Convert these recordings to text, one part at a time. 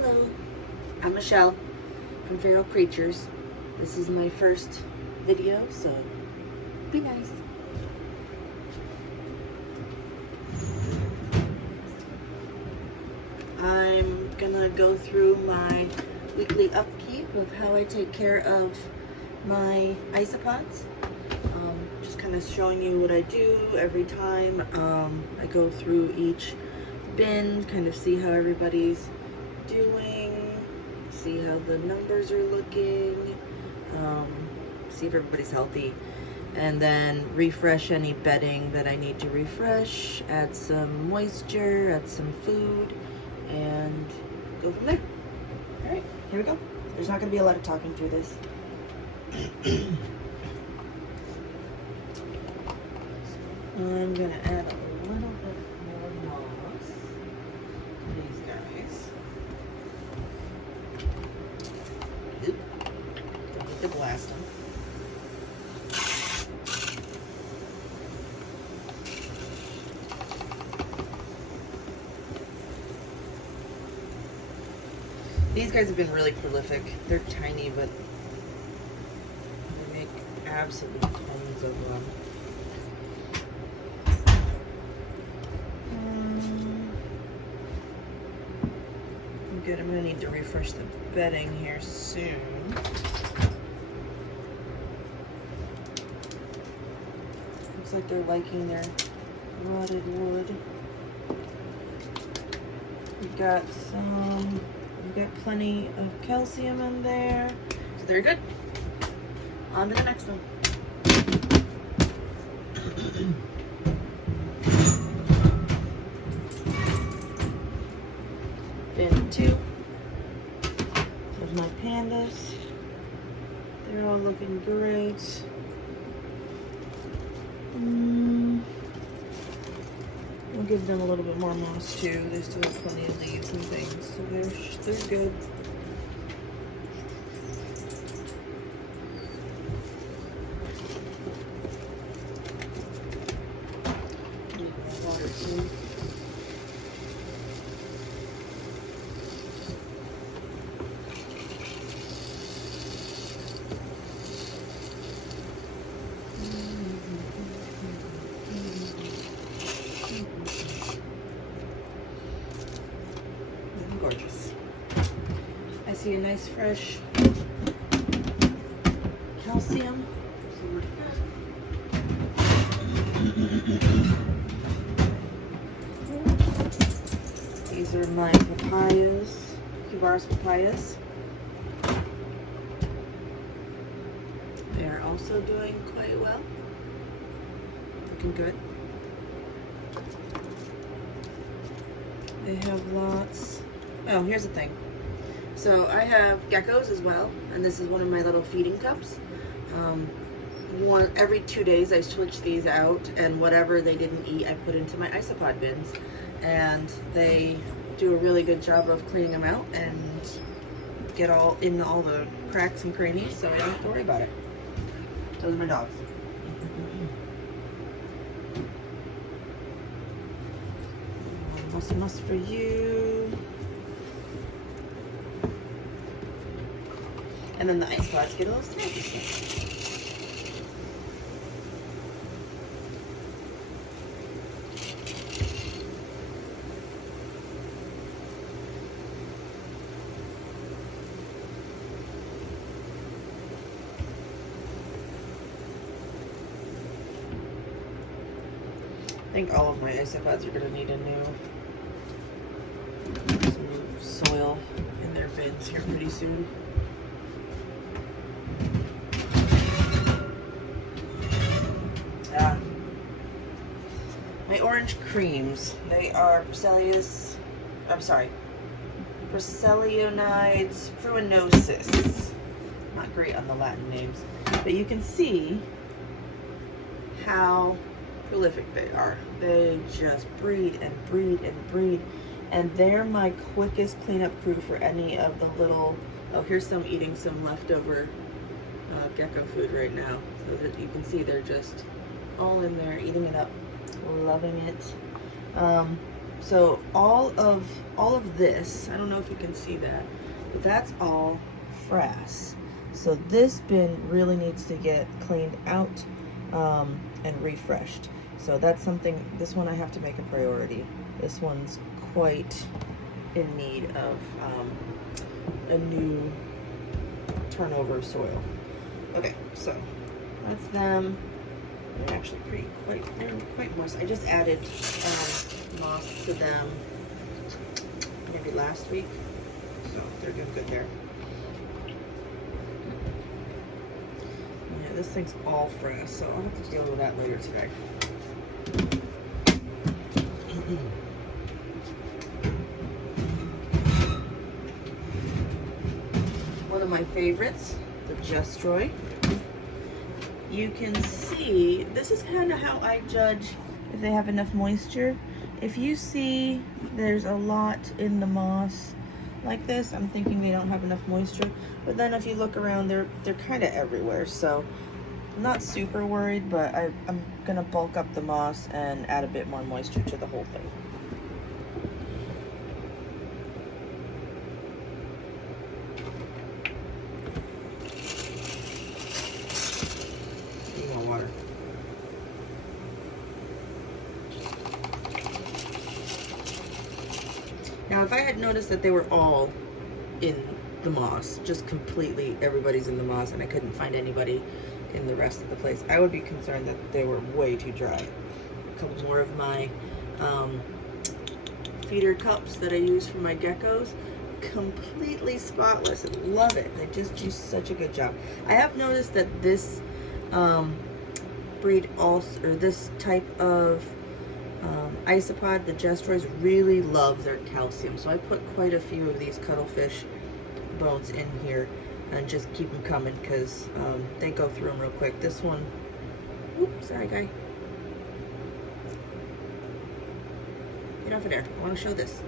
Hello, I'm Michelle from Feral Creatures. This is my first video, so be nice. I'm gonna go through my weekly upkeep of how I take care of my isopods. Just kind of showing you what I do every time. I go through each bin, kind of see how everybody's doing, see how the numbers are looking, see if everybody's healthy, and then refresh any bedding that I need to refresh, add some moisture, add some food, and go from there. Alright, here we go. There's not going to be a lot of talking through this. I'm going to add a little bit more moss to these guys. Oop. Don't need to blast them. These guys have been really prolific. They're tiny, but they make absolute tons of them. Good. I'm going to need to refresh the bedding here soon. Looks like they're liking their rotted wood. We've got plenty of calcium in there, so they're good. On to the next one. Bin 2 of my pandas. They're all looking great. We'll give them a little bit more moss too. They still have plenty of leaves and things, so they're good. Need more water too. Gorgeous. I see a nice fresh calcium. These are my papayas, Cubaris papayas. They are also doing quite well. Looking good. They have lots. Oh, here's the thing. So I have geckos as well, and this is one of my little feeding cups. Every 2 days I switch these out, and whatever they didn't eat I put into my isopod bins, and they do a really good job of cleaning them out and get all in all the cracks and crannies, so I don't have to worry about it. Those are my dogs. Muss for you. And then the isopods get a little snacky stuff. I think all of my isopods are going to need some new soil in their bins here pretty soon. My orange creams, they are Procelionides pruinosis. Not great on the Latin names, but you can see how prolific they are. They just breed and breed and breed, and they're my quickest cleanup crew for any of the little. Oh, here's some eating some leftover gecko food right now, so that you can see they're just all in there eating it up, loving it. So all of this, I don't know if you can see that, but that's all frass. So this bin really needs to get cleaned out and refreshed. So that's something, this one I have to make a priority. This one's quite in need of a new turnover of soil. Okay, so that's them. They're actually they're quite moist. I just added moss to them maybe last week, so they're doing good there. Yeah, this thing's all frass, so I'll have to deal with that later today. One of my favorites, the Destroy. You can see, this is kind of how I judge if they have enough moisture. If you see there's a lot in the moss like this, I'm thinking they don't have enough moisture. But then if you look around, they're kind of everywhere. So I'm not super worried, but I'm gonna bulk up the moss and add a bit more moisture to the whole thing. Water. Now, if I had noticed that they were all in the moss, just completely everybody's in the moss, and I couldn't find anybody in the rest of the place, I would be concerned that they were way too dry. A couple more of my feeder cups that I use for my geckos, completely spotless. I love it. They just do such a good job. I have noticed that this breed also, or this type of isopod, the Destroys, really love their calcium. So I put quite a few of these cuttlefish bones in here and just keep them coming because they go through them real quick. This one, oops, sorry guy. Get off of there. I want to show this.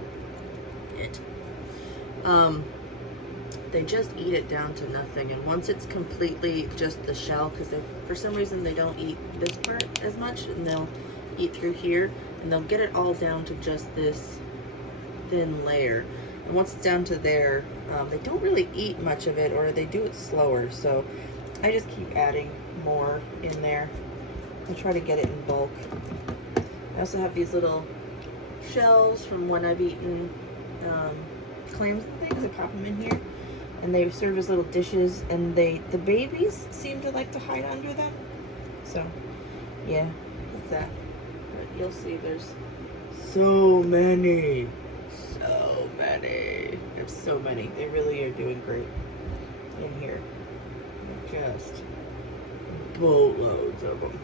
They just eat it down to nothing, and once it's completely just the shell, because for some reason they don't eat this part as much, and they'll eat through here, and they'll get it all down to just this thin layer. And once it's down to there, they don't really eat much of it, or they do it slower. So I just keep adding more in there. I try to get it in bulk. I also have these little shells from when I've eaten clams and things. I pop them in here, and they serve as little dishes, and the babies seem to like to hide under them. So yeah, that's that. But you'll see there's so many. There's so many. They really are doing great in here. Just boatloads of them.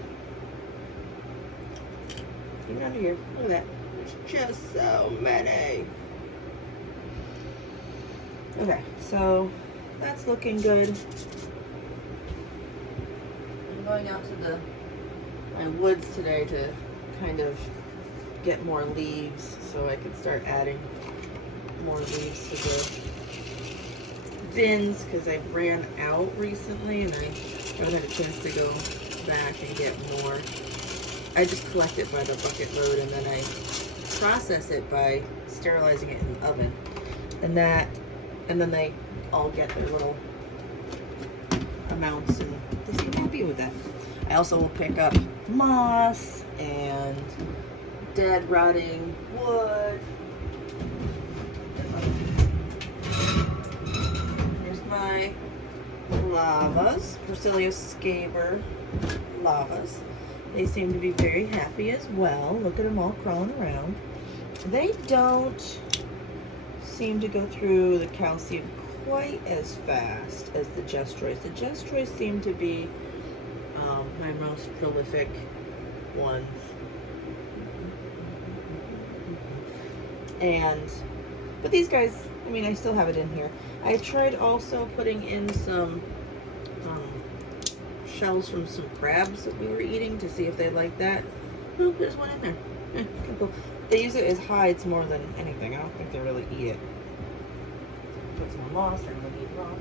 Even under here, look at that. There's just so many. Okay, so that's looking good. I'm going out to my woods today to kind of get more leaves so I can start adding more leaves to the bins because I ran out recently and I haven't had a chance to go back and get more. I just collect it by the bucket load and then I process it by sterilizing it in the oven, and then they all get their little amounts and they seem happy with that. I also will pick up moss and dead rotting wood. Here's my lavas, Brasilia scaber lavas. They seem to be very happy as well. Look at them all crawling around. They don't seem to go through the calcium quite as fast as the Destroys. The Destroys seem to be my most prolific ones. But these guys, I mean, I still have it in here. I tried also putting in some shells from some crabs that we were eating to see if they like that. Oh, there's one in there. Cool. They use it as hides more than anything. I don't think they really eat it. Put some moss. I'm gonna need moss.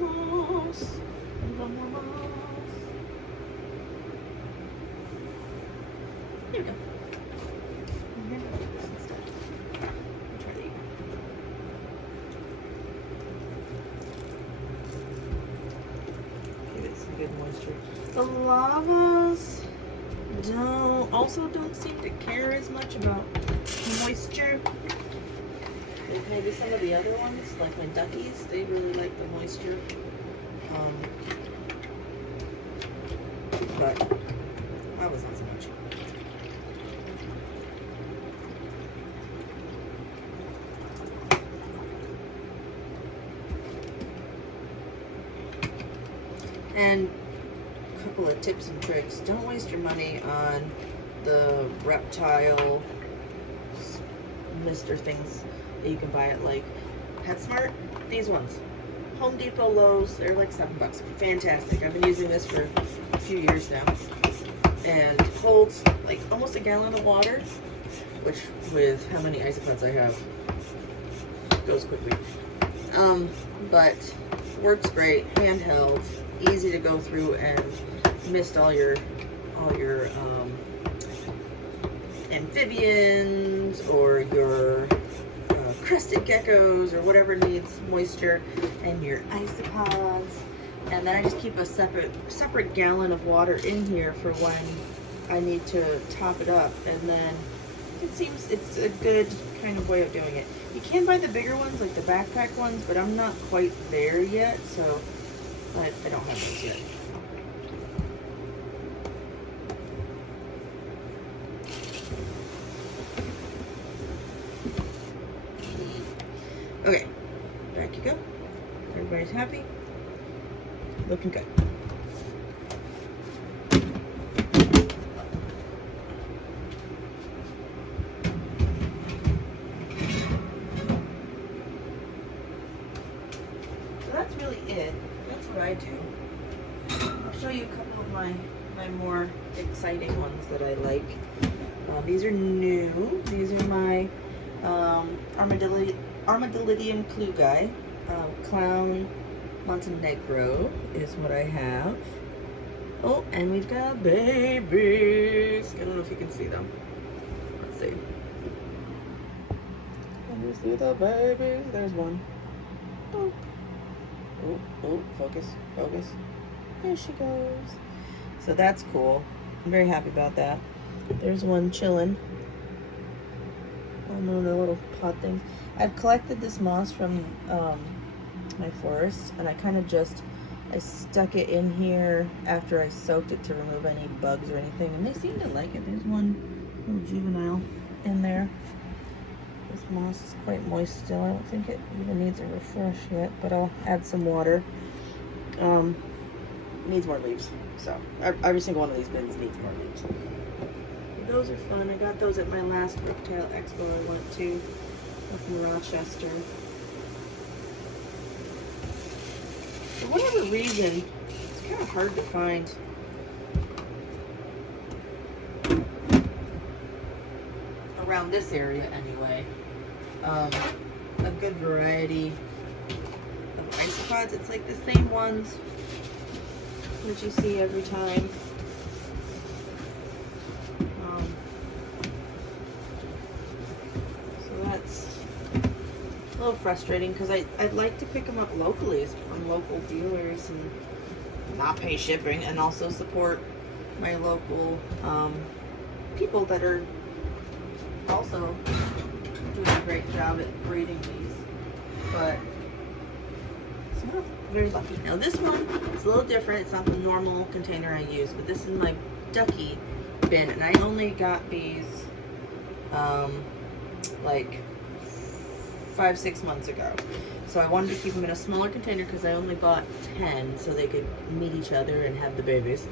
Moss. More moss. There we go. Maybe I'll do this instead. Try the give it some good moisture. The lavas don't seem to care as much about moisture. Like maybe some of the other ones, like my duckies, they really like the moisture. But lavas not so much. And a couple of tips and tricks. Don't waste your money on the reptile mister things that you can buy at like PetSmart. These ones. Home Depot, Lowe's, they're like $7. Fantastic. I've been using this for a few years now. And holds like almost a gallon of water, which with how many isopods I have, goes quickly. But works great, handheld, easy to go through and mist all your amphibians or your crested geckos or whatever needs moisture, and your isopods. And then I just keep a separate gallon of water in here for when I need to top it up. And then it seems it's a good kind of way of doing it. You can buy the bigger ones, like the backpack ones, but I'm not quite there yet, so I don't have those yet. Okay, back you go. Everybody's happy. Looking good. So that's really it. That's what I do. I'll show you a couple of my more exciting ones that I like. These are new. These are my Armadillidium plugi. Clown Montenegro is what I have. Oh, and we've got babies. I don't know if you can see them. Let's see. Can you see the babies? There's one. Oh, oh, oh, focus, focus. There she goes. So that's cool. I'm very happy about that. There's one chilling on one of the little pot things. I've collected this moss from my forest, and I kind of I stuck it in here after I soaked it to remove any bugs or anything, and they seem to like it. There's one little juvenile in there. This moss is quite moist still. I don't think it even needs a refresh yet, but I'll add some water. Needs more leaves, so every single one of these bins needs more leaves. Those are fun. I got those at my last Reptile Expo I went to up in Rochester. For whatever reason, it's kind of hard to find around this area anyway. A good variety of isopods. It's like the same ones that you see every time. So that's a little frustrating because I'd like to pick them up locally from local dealers and not pay shipping, and also support my local people that are also doing a great job at breeding these. But it's not very lucky. Now this one is a little different. It's not the normal container I use, but this is my ducky bin, and I only got these like 5-6 months ago. So I wanted to keep them in a smaller container because I only bought 10 so they could meet each other and have the babies.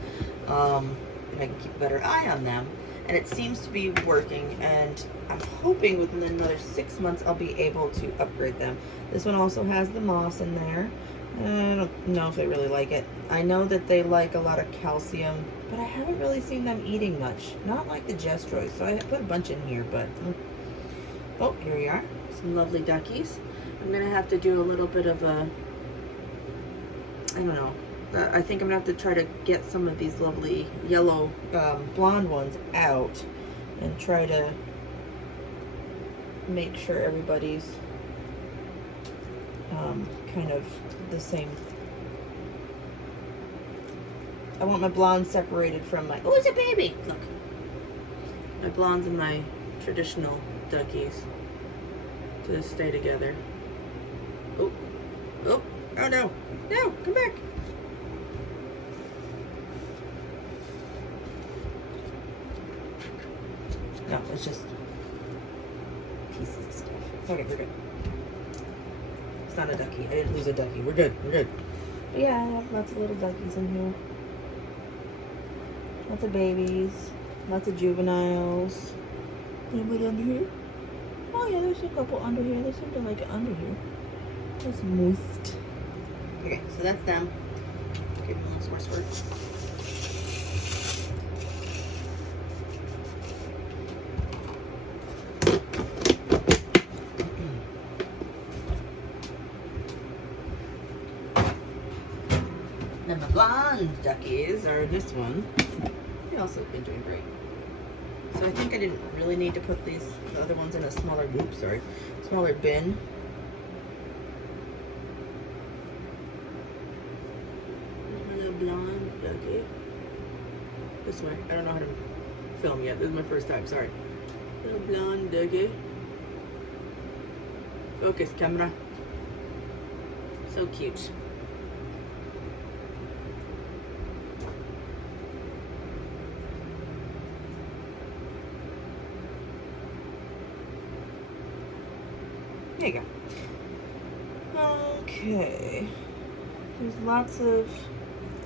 And I can keep a better eye on them. And it seems to be working, and I'm hoping within another 6 months I'll be able to upgrade them. This one also has the moss in there. I don't know if they really like it. I know that they like a lot of calcium, but I haven't really seen them eating much. Not like the Gestroids, so I put a bunch in here, but... Oh, here we are. Some lovely duckies. I'm going to have to do a little bit of a... I don't know. I think I'm going to have to try to get some of these lovely yellow blonde ones out and try to make sure everybody's kind of the same. I want my blondes separated from my, oh, it's a baby! Look. My blondes and my traditional duckies to stay together. Oh, oh, oh no, no, come back. No, it's just pieces of stuff. Okay, we're good. It's not a ducky. I didn't lose a ducky. We're good. We're good. But yeah, I have lots of little duckies in here. Lots of babies. Lots of juveniles. Anybody under here? Oh yeah, there's a couple under here. They seem to like it under here. It's moist. Okay, so that's them. Give them a little more squirt. Then the blonde duckies are this one. They also have been doing great. So I think I didn't really need to put the other ones in a smaller smaller bin. There's my little blonde ducky. This way. I don't know how to film yet. This is my first time. Sorry. Little blonde ducky. Focus, camera. So cute. There you go. Okay. There's lots of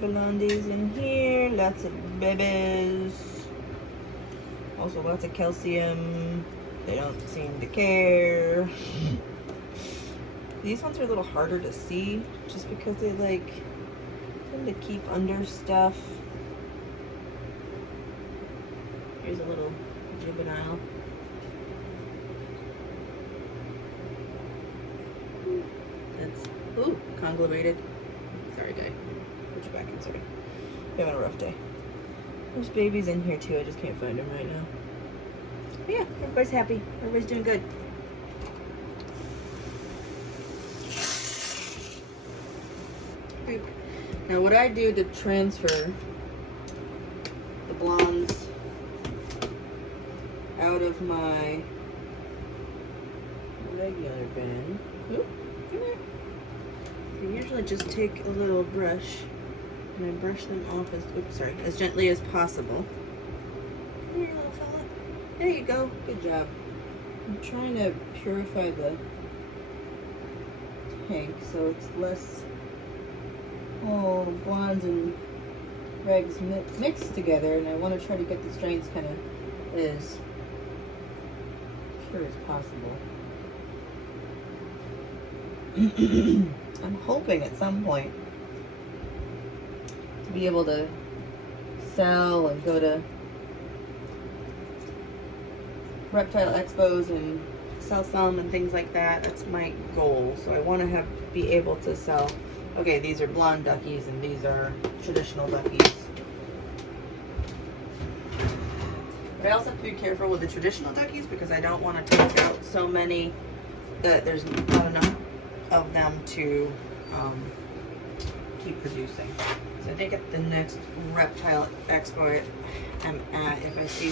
blondies in here, lots of babies. Also lots of calcium. They don't seem to care. These ones are a little harder to see just because they like tend to keep under stuff. Here's a little juvenile. That's, ooh, conglomerated. Sorry, guy. Put you back in, sorry. You're having a rough day. There's babies in here too, I just can't find them right now. But yeah, everybody's happy. Everybody's doing good. Okay. Now what I do to transfer the blondes out of my regular bin. Oop, come here. I usually just take a little brush and I brush them off as gently as possible. Come here, little fella. There you go. Good job. I'm trying to purify the tank so it's less blondes and regs mixed together, and I want to try to get the strains kind of as pure as possible. I'm hoping at some point to be able to sell and go to reptile expos and sell some and things like that. That's my goal. So I want to be able to sell, okay, these are blonde duckies and these are traditional duckies. But I also have to be careful with the traditional duckies because I don't want to take out so many that there's not enough of them to keep producing. So I think at the next reptile expo I'm at, if I see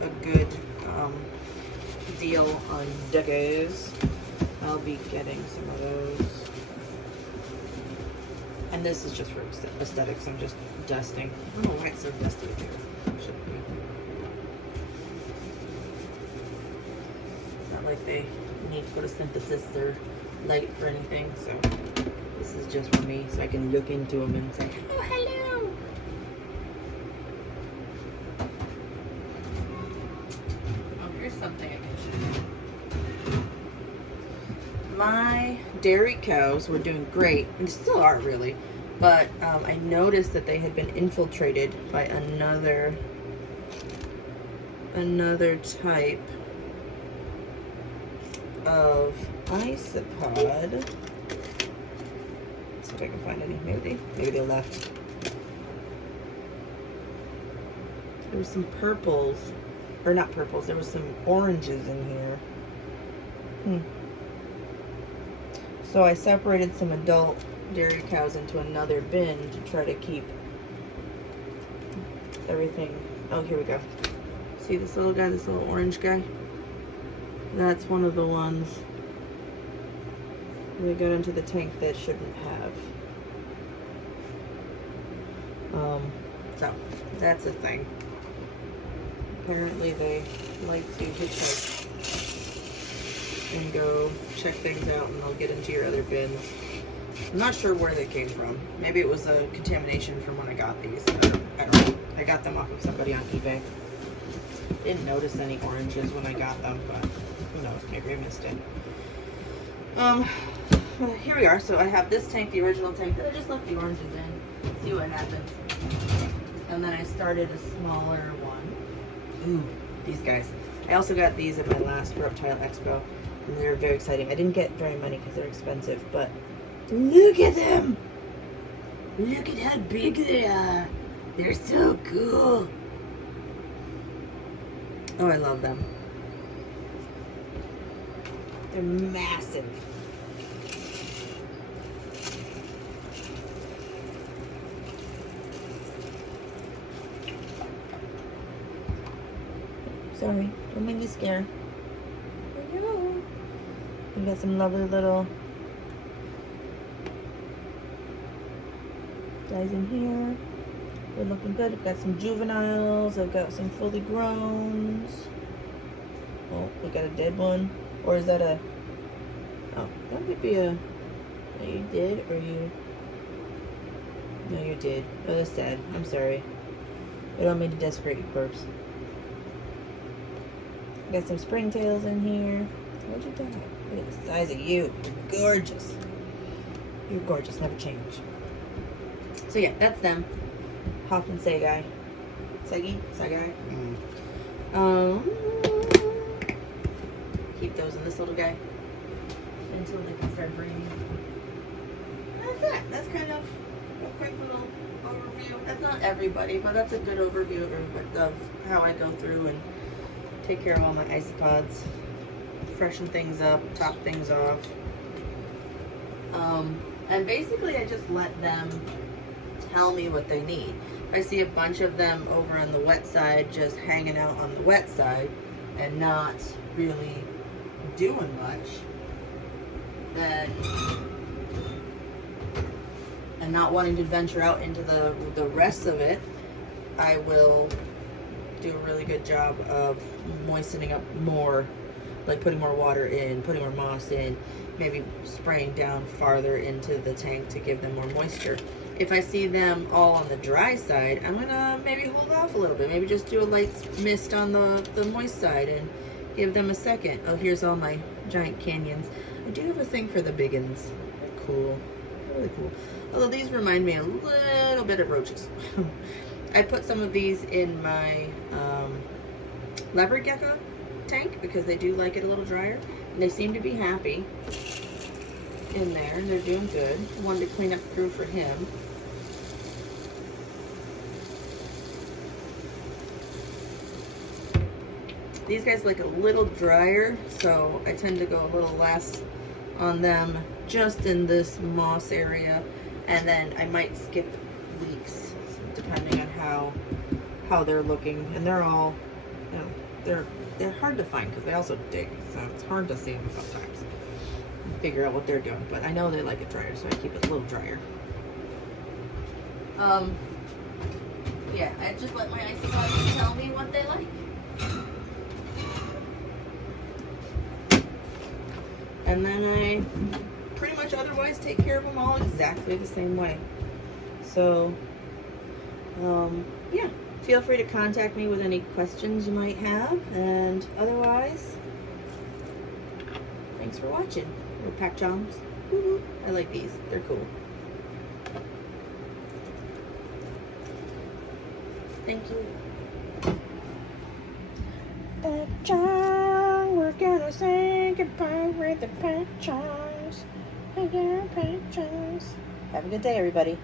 a good deal on duckies, I'll be getting some of those. And this is just for aesthetics. I'm just dusting. I don't know why it's so dusty here. Shouldn't be. It's not like they need photosynthesis or light or anything, so this is just for me, so I can look into them and say, oh, hello. Oh, here's something I can show you. My dairy cows were doing great, and still are really, but I noticed that they had been infiltrated by another type of isopod. Let's see if I can find any. Maybe they left. There were some purples or not purples, there was some oranges in here. So I separated some adult dairy cows into another bin to try to keep everything. Oh, here we go. See this little guy, this little orange guy? That's one of the ones they got into the tank that shouldn't have. So that's a thing. Apparently they like to hitchhike and go check things out, and they'll get into your other bins. I'm not sure where they came from. Maybe it was a contamination from when I got these. I don't know. I got them off of somebody on eBay. Didn't notice any oranges when I got them, but who knows? Maybe I missed it. Here we are. So I have this tank, the original tank, that I just left the oranges in. See what happens. And then I started a smaller one. Ooh, these guys. I also got these at my last Reptile Expo, and they're very exciting. I didn't get very many because they're expensive, but look at them! Look at how big they are. They're so cool. Oh, I love them. They're massive. Sorry, don't make me scared. There you go. We got some lovely little guys in here. They're looking good. I've got some juveniles. I've got some fully growns. Oh, we got a dead one. Or is that a... Oh, that might be a... Are you dead or you... No, you're dead. Oh, that's sad. I'm sorry. I don't mean to desecrate your corpse. Got some springtails in here. What'd you do? Look at the size of you. You're gorgeous. You're gorgeous. Never change. So yeah, that's them. Hoff and Sagai. Sagai. Keep those in this little guy until they can start breeding. That's it. That's kind of a quick little overview. That's not everybody, but that's a good overview of how I go through and take care of all my isopods, freshen things up, top things off. And basically I just let them tell me what they need. If I see a bunch of them over on the wet side just hanging out on the wet side and not really doing much, then, and not wanting to venture out into the rest of it, I will do a really good job of moistening up more, like putting more water in, putting more moss in, maybe spraying down farther into the tank to give them more moisture. If I see them all on the dry side, I'm gonna maybe hold off a little bit, maybe just do a light mist on the moist side and give them a second. Oh, here's all my giant canyons. I do have a thing for the biggins. They're cool, really cool. Although these remind me a little bit of roaches. I put some of these in my leopard gecko tank because they do like it a little drier, and they seem to be happy in there, and they're doing good. Wanted to clean up through for him. These guys like a little drier, so I tend to go a little less on them just in this moss area, and then I might skip weeks depending on how they're looking. And they're all, you know, they're hard to find because they also dig, so it's hard to see them sometimes and figure out what they're doing. But I know they like it drier, so I keep it a little drier. Yeah, I just let my isopods tell me what they like. And then I pretty much otherwise take care of them all exactly the same way. So, yeah, feel free to contact me with any questions you might have. And otherwise, thanks for watching. Little pack choms. I like these. They're cool. Thank you. Pack chom, we're gonna say goodbye with the pack choms. Pack choms. Have a good day, everybody.